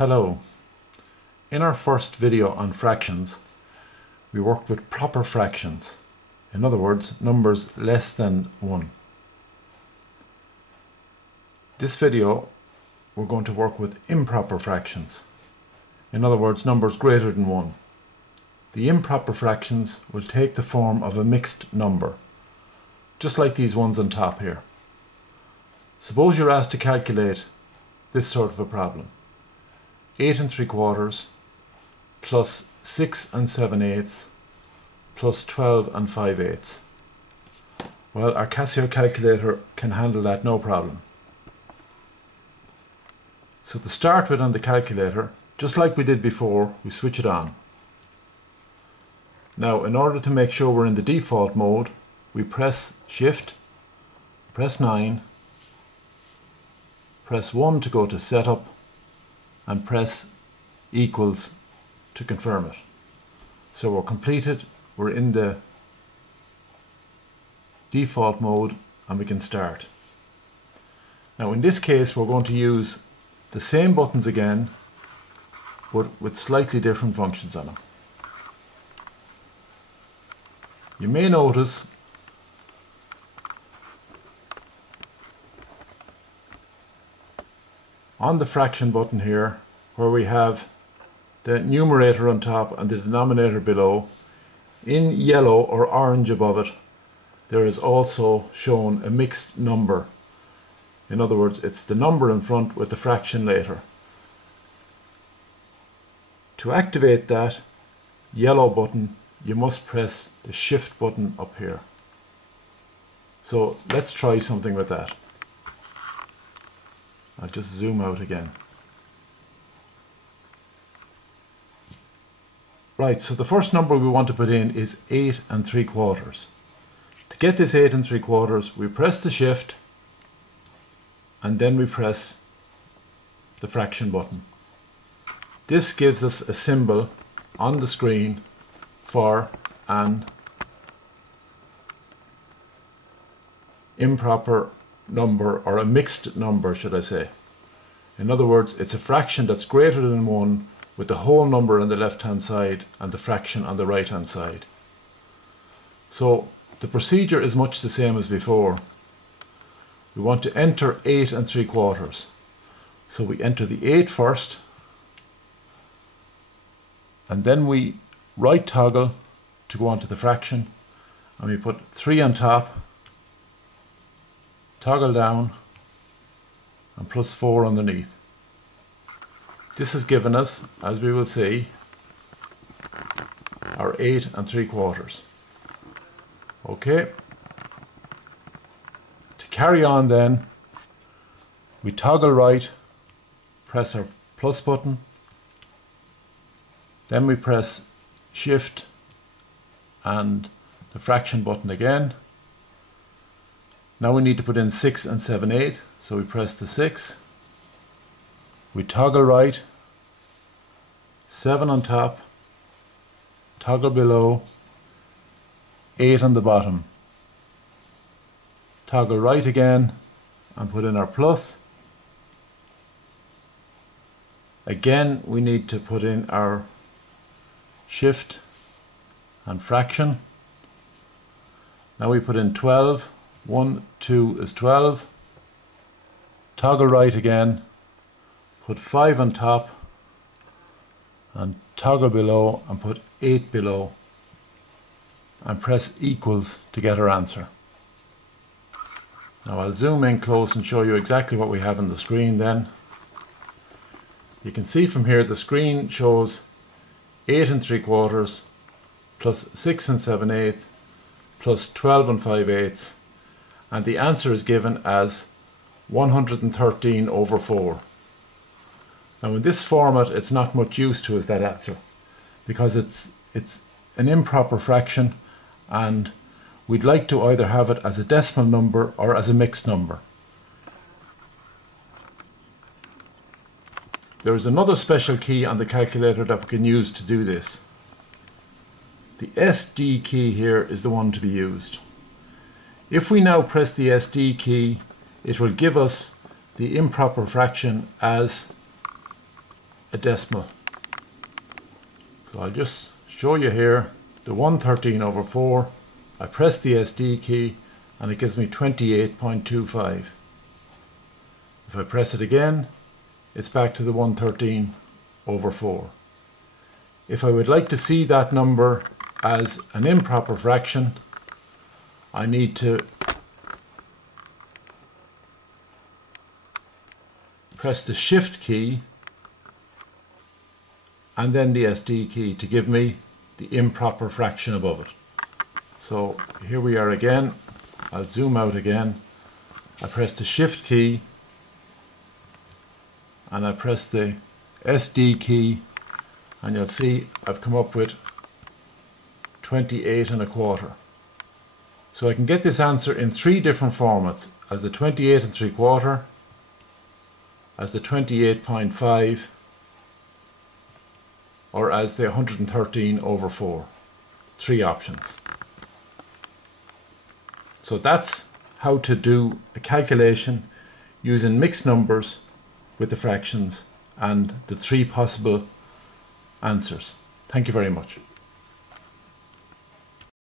Hello. In our first video on fractions, we worked with proper fractions. In other words, numbers less than 1. This video, we're going to work with improper fractions. In other words, numbers greater than 1. The improper fractions will take the form of a mixed number, just like these ones on top here. Suppose you're asked to calculate this sort of a problem. 8 3/4 plus 6 7/8 plus 12 5/8. Well, our Casio calculator can handle that no problem. So to start with on the calculator, just like we did before, we switch it on. Now, in order to make sure we're in the default mode, we press Shift, press 9, press 1 to go to Setup, and press equals to confirm it. So we're completed, we're in the default mode, and we can start. Now in this case we're going to use the same buttons again, but with slightly different functions on them. You may notice on the fraction button here, where we have the numerator on top and the denominator below, in yellow or orange above it, there is also shown a mixed number. In other words, it's the number in front with the fraction later. To activate that yellow button, you must press the Shift button up here. So let's try something with that. I'll just zoom out again. Right, so the first number we want to put in is 8 3/4. To get this 8 3/4, we press the Shift and then we press the fraction button. This gives us a symbol on the screen for an improper number, or a mixed number should I say. In other words, it's a fraction that's greater than 1 with the whole number on the left hand side and the fraction on the right hand side. So the procedure is much the same as before. We want to enter 8 3/4. So we enter the 8 first, and then we right toggle to go onto the fraction, and we put 3 on top, toggle down, and plus 4 underneath. This has given us, as we will see, our 8 3/4. Okay. To carry on then, we toggle right, press our plus button, then we press Shift and the fraction button again. Now we need to put in 6 7/8, so we press the 6. We toggle right, 7 on top, toggle below, 8 on the bottom. Toggle right again and put in our plus. Again, we need to put in our Shift and fraction. Now we put in 12. 1, 2 is 12. Toggle right again, put 5 on top, and toggle below and put 8 below, and press equals to get our answer. Now I'll zoom in close and show you exactly what we have on the screen then. You can see from here the screen shows 8 3/4 plus 6 7/8 plus 12 5/8, and the answer is given as 113 over 4. Now in this format it's not much use to us, that answer, because it's an improper fraction and we'd like to either have it as a decimal number or as a mixed number. There is another special key on the calculator that we can use to do this. The SD key here is the one to be used. If we now press the SD key, it will give us the improper fraction as a decimal. So I'll just show you here the 113/4. I press the SD key and it gives me 28.25. If I press it again, it's back to the 113/4. If I would like to see that number as an improper fraction, I need to press the Shift key and then the SD key to give me the improper fraction above it. So here we are again. I'll zoom out again. I press the Shift key and I press the SD key, and you'll see I've come up with 28.25. So I can get this answer in 3 different formats: as the 28.75, as the 28.5, or as the 113/4. 3 options. So that's how to do a calculation using mixed numbers with the fractions and the 3 possible answers. Thank you very much.